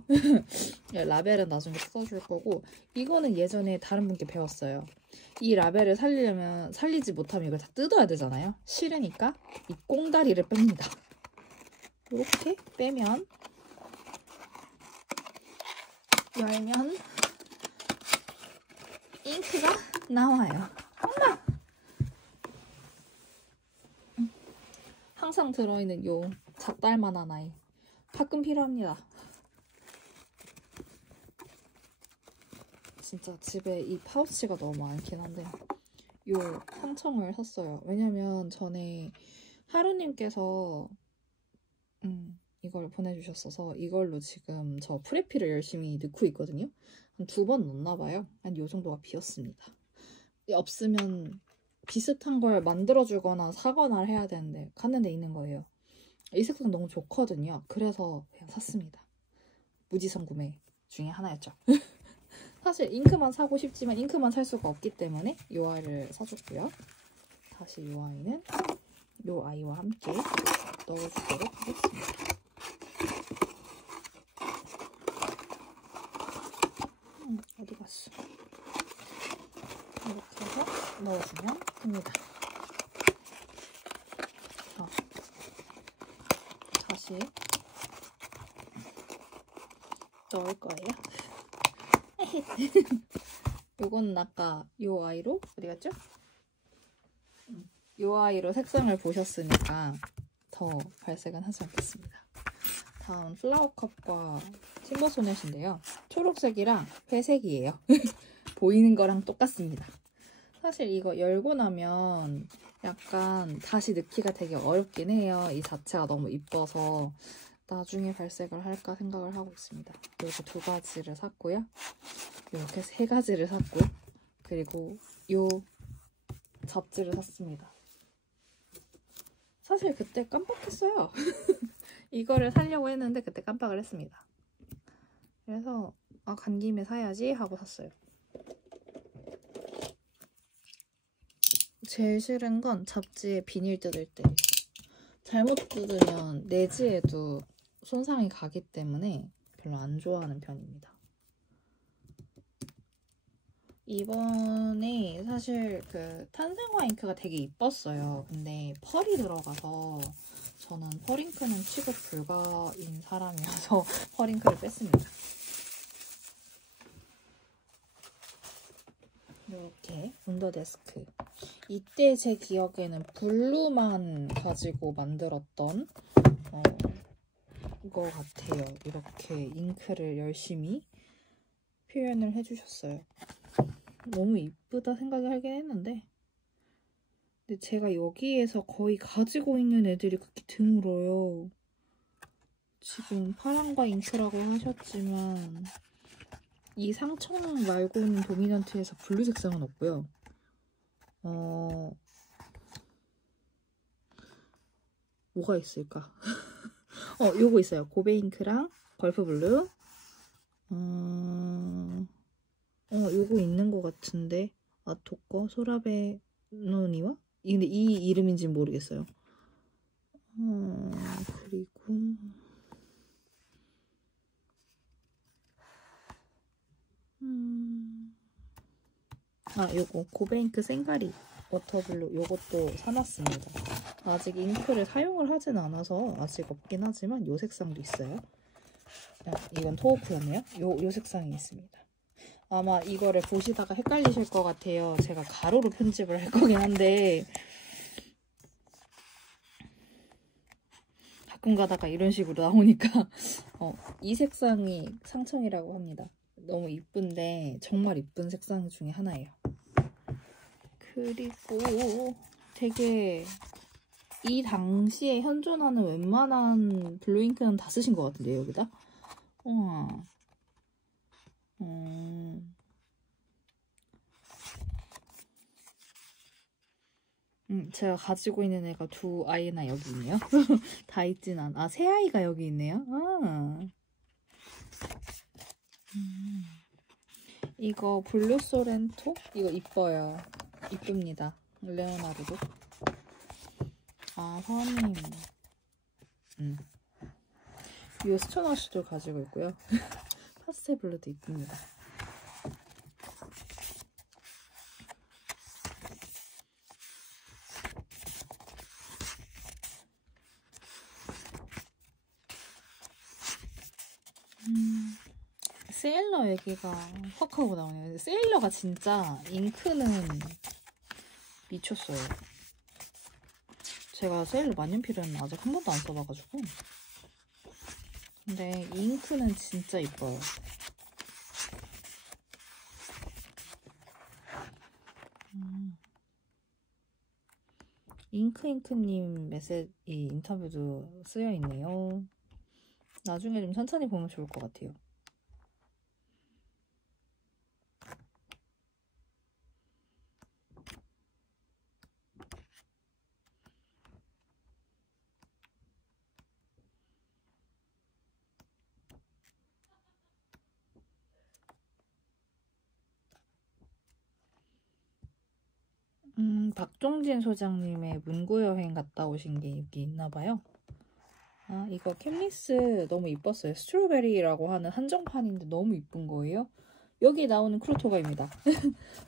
라벨은 나중에 써줄 거고 이거는 예전에 다른 분께 배웠어요. 이 라벨을 살리지 못하면 이걸 다 뜯어야 되잖아요. 싫으니까 이 꽁다리를 뺍니다. 이렇게 빼면 열면 잉크가 나와요. 엄마! 항상 들어있는 요 잣달만한 아이 가끔 필요합니다. 진짜 집에 이 파우치가 너무 많긴 한데 요 상청을 샀어요. 왜냐면 전에 하루님께서 이걸 보내주셨어서 이걸로 지금 저 프레피를 열심히 넣고 있거든요. 한 2번 넣었나봐요. 한 요 정도가 비었습니다. 없으면 비슷한 걸 만들어주거나 사거나 해야 되는데 갔는데 있는 거예요. 이 색상 너무 좋거든요. 그래서 그냥 샀습니다. 무지성 구매 중에 하나였죠. 사실 잉크만 사고 싶지만 잉크만 살 수가 없기 때문에 이 아이를 사줬고요. 다시 이 아이는 이 아이와 함께 넣어주도록 하겠습니다. 어디 갔어? 이렇게 해서 넣어주면 됩니다. 다시 넣을 거예요. 요거는 아까 요 아이로 어디 갔죠? 요 아이로 색상을 보셨으니까 더 발색은 하지 않겠습니다. 다음 플라워 컵과 팀버 소넷인데요. 초록색이랑 회색이에요. 보이는 거랑 똑같습니다. 사실 이거 열고 나면 약간 다시 넣기가 되게 어렵긴 해요. 이 자체가 너무 이뻐서 나중에 발색을 할까 생각을 하고 있습니다. 이렇게 2가지를 샀고요. 이렇게 3가지를 샀고요. 그리고 요 잡지를 샀습니다. 사실 그때 깜빡했어요. 이거를 사려고 했는데 그때 깜빡을 했습니다. 그래서 간 김에 사야지 하고 샀어요. 제일 싫은 건 잡지에 비닐 뜯을 때 잘못 뜯으면 내지에도 손상이 가기 때문에 별로 안 좋아하는 편입니다. 이번에 사실 그 탄생화 잉크가 되게 이뻤어요. 근데 펄이 들어가서 저는 펄잉크는 취급 불가인 사람이어서 펄잉크를 뺐습니다. 이렇게 온더데스크. 이때 제 기억에는 블루만 가지고 만들었던 거 같아요. 이렇게 잉크를 열심히 표현을 해주셨어요. 너무 이쁘다 생각을 하긴 했는데 근데 제가 여기에서 거의 가지고 있는 애들이 그렇게 드물어요. 지금 파랑과 잉크라고 하셨지만 이 상청 말고는 도미넌트에서 블루 색상은 없고요. 뭐가 있을까? 요거 있어요. 고베 잉크랑 걸프 블루. 요거 있는 것 같은데. 아토꺼 소라베 노니와? 근데 이 이름인지는 모르겠어요. 그리고 요거 고베잉크 생가리 워터블루 요것도 사놨습니다. 아직 잉크를 사용을 하진 않아서 아직 없긴 하지만 요 색상도 있어요. 이건 토호쿠였네요. 요 색상이 있습니다. 아마 이거를 보시다가 헷갈리실 것 같아요. 제가 가로로 편집을 할 거긴 한데 가끔 가다가 이런 식으로 나오니까 이 색상이 상청이라고 합니다. 너무 이쁜데 정말 이쁜 색상 중에 하나예요. 그리고 되게 이 당시에 현존하는 웬만한 블루잉크는 다 쓰신 것 같은데요, 여기다? 우와. 제가 가지고 있는 애가 두 아이나 여기 있네요. 다 있진 않아. 세 아이가 여기 있네요. 이거 블루 소렌토? 이거 이뻐요. 이쁩니다. 레오나르도. 선임. 이 스톤워시도 가지고 있고요. 파스텔 블루도 이쁩니다. 세일러 얘기가 확 하고 나오네요. 세일러가 진짜 잉크는 미쳤어요. 제가 세일러 만년필은 아직 한 번도 안 써봐가지고. 근데 잉크는 진짜 이뻐요. 잉크잉크님 메시지 인터뷰도 쓰여있네요. 나중에 좀 천천히 보면 좋을 것 같아요. 박종진 소장님의 문구 여행 갔다 오신 게 여기 있나봐요. 이거 캔리스 너무 이뻤어요. 스트로베리라고 하는 한정판인데 너무 이쁜 거예요. 여기 나오는 크루토가입니다.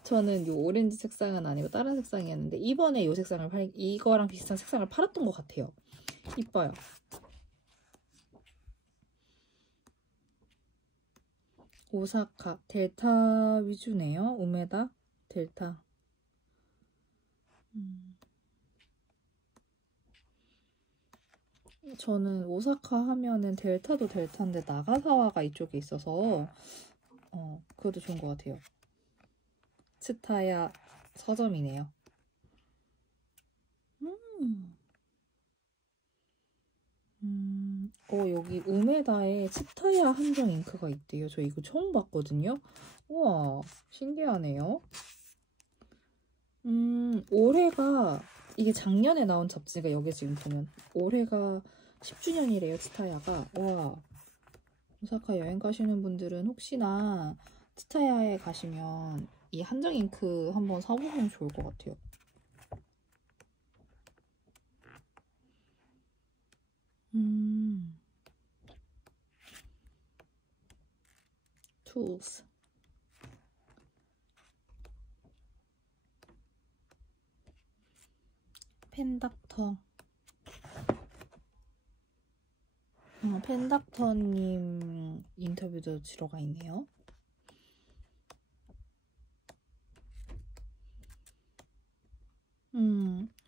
저는 이 오렌지 색상은 아니고 다른 색상이었는데 이번에 이 색상을 이거랑 비슷한 색상을 팔았던 것 같아요. 이뻐요. 오사카 델타 위주네요. 우메다 델타. 저는 오사카 하면은 델타도 델타인데 나가사와가 이쪽에 있어서 그것도 좋은 것 같아요. 츠타야 서점이네요. 여기 우메다에 츠타야 한정 잉크가 있대요. 저 이거 처음 봤거든요. 우와, 신기하네요. 올해가 이게 작년에 나온 잡지가 여기 지금 보면 올해가 10주년이래요. 츠타야가. 와, 오사카 여행 가시는 분들은 혹시나 츠타야에 가시면 이 한정 잉크 한번 사보면 좋을 것 같아요. tools. 펜닥터. 펜닥터님 인터뷰도 들어가 있네요.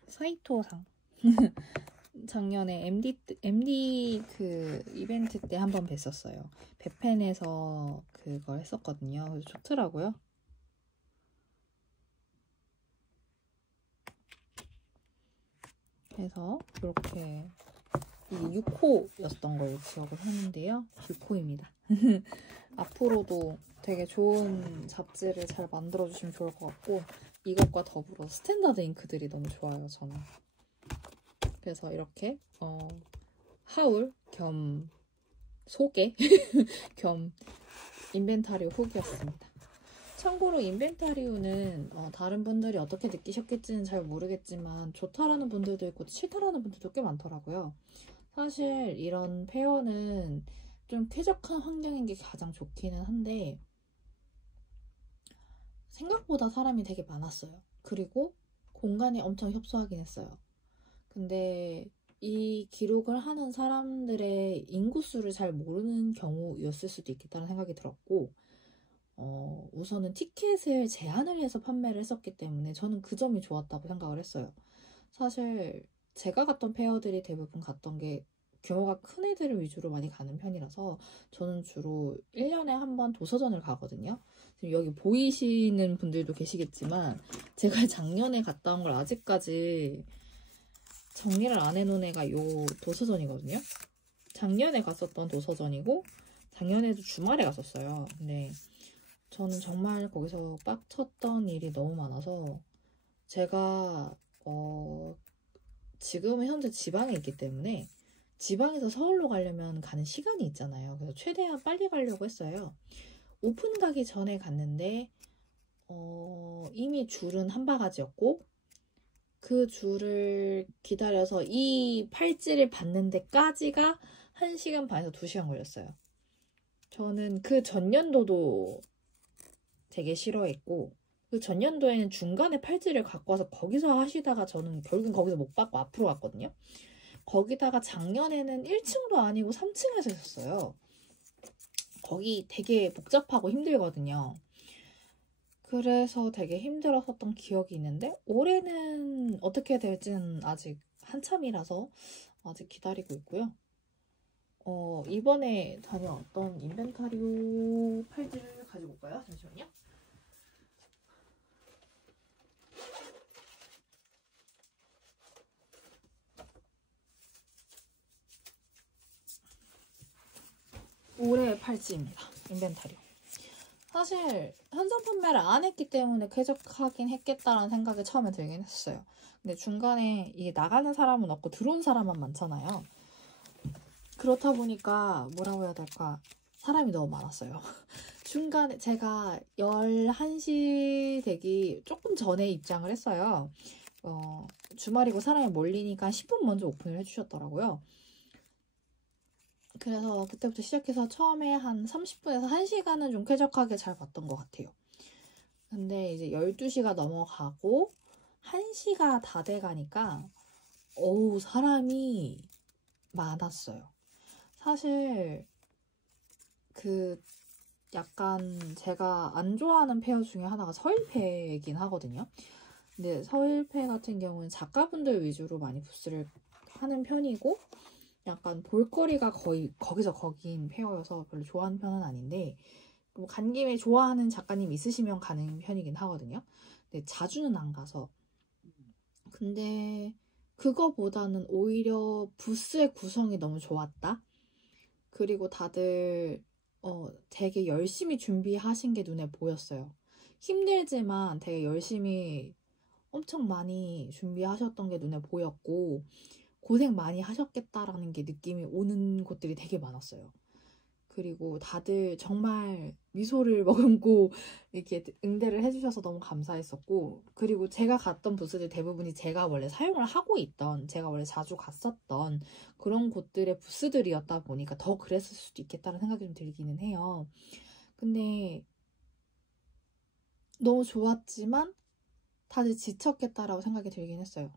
사이토상. 작년에 MD 그 이벤트 때 한번 뵀었어요. 베펜에서 그걸 했었거든요. 그래서 좋더라고요. 그래서 이렇게 이게 6호였던 걸로 기억을 했는데요. 6호입니다. 앞으로도 되게 좋은 잡지를 잘 만들어주시면 좋을 것 같고 이것과 더불어 스탠다드 잉크들이 너무 좋아요. 저는. 그래서 이렇게 하울 겸 소개 겸 인벤타리오 후기였습니다. 참고로 인벤타리오는 다른 분들이 어떻게 느끼셨겠지는 잘 모르겠지만 좋다라는 분들도 있고 싫다라는 분들도 꽤 많더라고요. 사실 이런 페어는 좀 쾌적한 환경인 게 가장 좋기는 한데 생각보다 사람이 되게 많았어요. 그리고 공간이 엄청 협소하긴 했어요. 근데 이 기록을 하는 사람들의 인구수를 잘 모르는 경우였을 수도 있겠다는 생각이 들었고 우선은 티켓을 제한을 해서 판매를 했었기 때문에 저는 그 점이 좋았다고 생각을 했어요. 사실 제가 갔던 페어들이 대부분 갔던 게 규모가 큰 애들을 위주로 많이 가는 편이라서 저는 주로 1년에 한 번 도서전을 가거든요. 지금 여기 보이시는 분들도 계시겠지만 제가 작년에 갔다 온 걸 아직까지 정리를 안 해놓은 애가 요 도서전이거든요. 작년에 갔었던 도서전이고 작년에도 주말에 갔었어요. 근데 저는 정말 거기서 빡쳤던 일이 너무 많아서 제가 지금은 현재 지방에 있기 때문에 지방에서 서울로 가려면 가는 시간이 있잖아요. 그래서 최대한 빨리 가려고 했어요. 오픈 가기 전에 갔는데 이미 줄은 한 바가지였고 그 줄을 기다려서 이 팔찌를 받는 데까지가 1시간 반에서 2시간 걸렸어요. 저는 그 전년도도 되게 싫어했고 그 전년도에는 중간에 팔찌를 갖고 와서 거기서 하시다가 저는 결국은 거기서 못 받고 앞으로 갔거든요. 거기다가 작년에는 1층도 아니고 3층에서 했었어요. 거기 되게 복잡하고 힘들거든요. 그래서 되게 힘들었었던 기억이 있는데 올해는 어떻게 될지는 아직 한참이라서 아직 기다리고 있고요. 이번에 다녀왔던 인벤타리오 팔찌를 가지고 올까요? 잠시만요. 올해의 팔찌입니다. 인벤타리오. 사실 현장 판매를 안 했기 때문에 쾌적하긴 했겠다라는 생각이 처음에 들긴 했어요. 근데 중간에 이게 나가는 사람은 없고 들어온 사람만 많잖아요. 그렇다 보니까 뭐라고 해야 될까? 사람이 너무 많았어요. 중간에 제가 11시 되기 조금 전에 입장을 했어요. 주말이고 사람이 몰리니까 10분 먼저 오픈을 해주셨더라고요. 그래서 그때부터 시작해서 처음에 한 30분에서 1시간은 좀 쾌적하게 잘 봤던 것 같아요. 근데 이제 12시가 넘어가고 1시가 다 돼가니까 사람이 많았어요. 사실 약간 제가 안 좋아하는 페어 중에 하나가 서일페이긴 하거든요. 근데 서일페 같은 경우는 작가분들 위주로 많이 부스를 하는 편이고 약간 볼거리가 거의 거기서 거기인 페어여서 별로 좋아하는 편은 아닌데 뭐 간 김에 좋아하는 작가님 있으시면 가는 편이긴 하거든요. 근데 자주는 안 가서 근데 그거보다는 오히려 부스의 구성이 너무 좋았다. 그리고 다들 되게 열심히 준비하신 게 눈에 보였어요. 힘들지만 되게 열심히 엄청 많이 준비하셨던 게 눈에 보였고 고생 많이 하셨겠다라는 게 느낌이 오는 곳들이 되게 많았어요. 그리고 다들 정말 미소를 머금고 이렇게 응대를 해주셔서 너무 감사했었고 그리고 제가 갔던 부스들 대부분이 제가 원래 사용을 하고 있던 제가 원래 자주 갔었던 그런 곳들의 부스들이었다 보니까 더 그랬을 수도 있겠다는 생각이 좀 들기는 해요. 근데 너무 좋았지만 다들 지쳤겠다라고 생각이 들긴 했어요.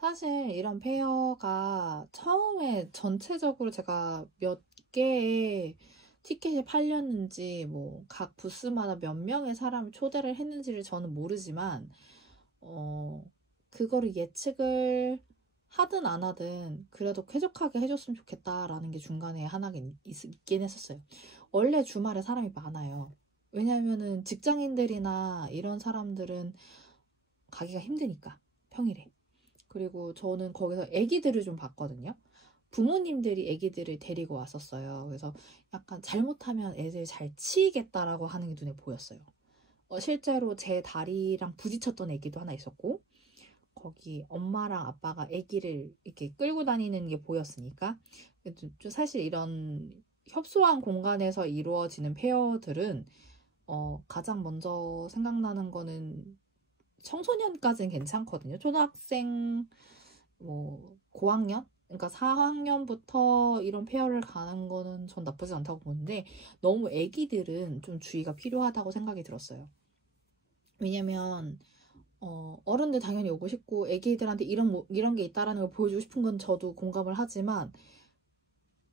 사실 이런 페어가 처음에 전체적으로 제가 몇 개의 티켓이 팔렸는지 뭐 각 부스마다 몇 명의 사람을 초대를 했는지를 저는 모르지만 그거를 예측을 하든 안 하든 그래도 쾌적하게 해줬으면 좋겠다라는 게 중간에 하나긴 있긴 했었어요. 원래 주말에 사람이 많아요. 왜냐면은 직장인들이나 이런 사람들은 가기가 힘드니까 평일에. 그리고 저는 거기서 애기들을 좀 봤거든요. 부모님들이 애기들을 데리고 왔었어요. 그래서 약간 잘못하면 애들 잘 치이겠다라고 하는 게 눈에 보였어요. 실제로 제 다리랑 부딪혔던 애기도 하나 있었고 거기 엄마랑 아빠가 애기를 이렇게 끌고 다니는 게 보였으니까 좀 사실 이런 협소한 공간에서 이루어지는 페어들은 가장 먼저 생각나는 거는 청소년까지는 괜찮거든요. 초등학생, 뭐 고학년? 그러니까 4학년부터 이런 페어를 가는 거는 전 나쁘지 않다고 보는데 너무 애기들은 좀 주의가 필요하다고 생각이 들었어요. 왜냐면 어른들 당연히 오고 싶고 애기들한테 이런 게 있다라는 걸 보여주고 싶은 건 저도 공감을 하지만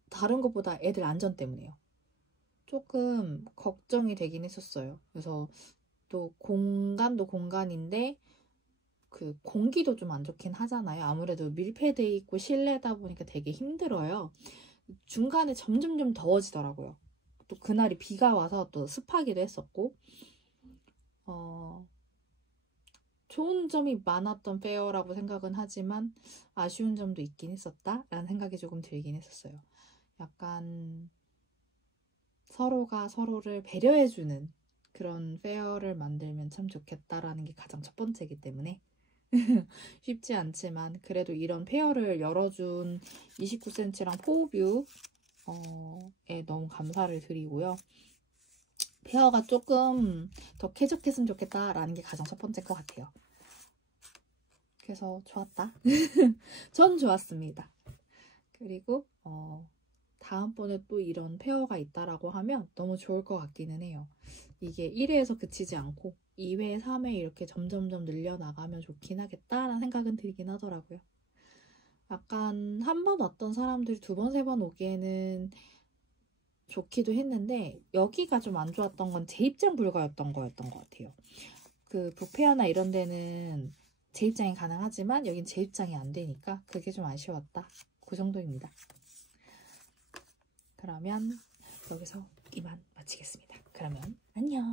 다른 것보다 애들 안전 때문에요. 조금 걱정이 되긴 했었어요. 그래서 또 공간도 공간인데 그 공기도 좀 안 좋긴 하잖아요. 아무래도 밀폐돼 있고 실내다 보니까 되게 힘들어요. 중간에 점점 좀 더워지더라고요. 또 그날이 비가 와서 또 습하기도 했었고 좋은 점이 많았던 페어라고 생각은 하지만 아쉬운 점도 있긴 했었다라는 생각이 조금 들긴 했었어요. 약간 서로가 서로를 배려해주는 그런 페어를 만들면 참 좋겠다라는 게 가장 첫 번째이기 때문에 쉽지 않지만 그래도 이런 페어를 열어준 29cm랑 포뷰에 너무 감사를 드리고요. 페어가 조금 더 쾌적했으면 좋겠다라는 게 가장 첫 번째인 것 같아요. 그래서 좋았다. 전 좋았습니다. 그리고 다음번에 또 이런 페어가 있다라고 하면 너무 좋을 것 같기는 해요. 이게 1회에서 그치지 않고 2회, 3회 이렇게 점점점 늘려나가면 좋긴 하겠다라는 생각은 들긴 하더라고요. 약간 한 번 왔던 사람들이 두 번, 세 번 오기에는 좋기도 했는데 여기가 좀 안 좋았던 건 재입장 불가였던 거였던 것 같아요. 그 북페어나 이런 데는 재입장이 가능하지만 여긴 재입장이 안 되니까 그게 좀 아쉬웠다. 그 정도입니다. 그러면 여기서 이만 마치겠습니다. 그러면 안녕.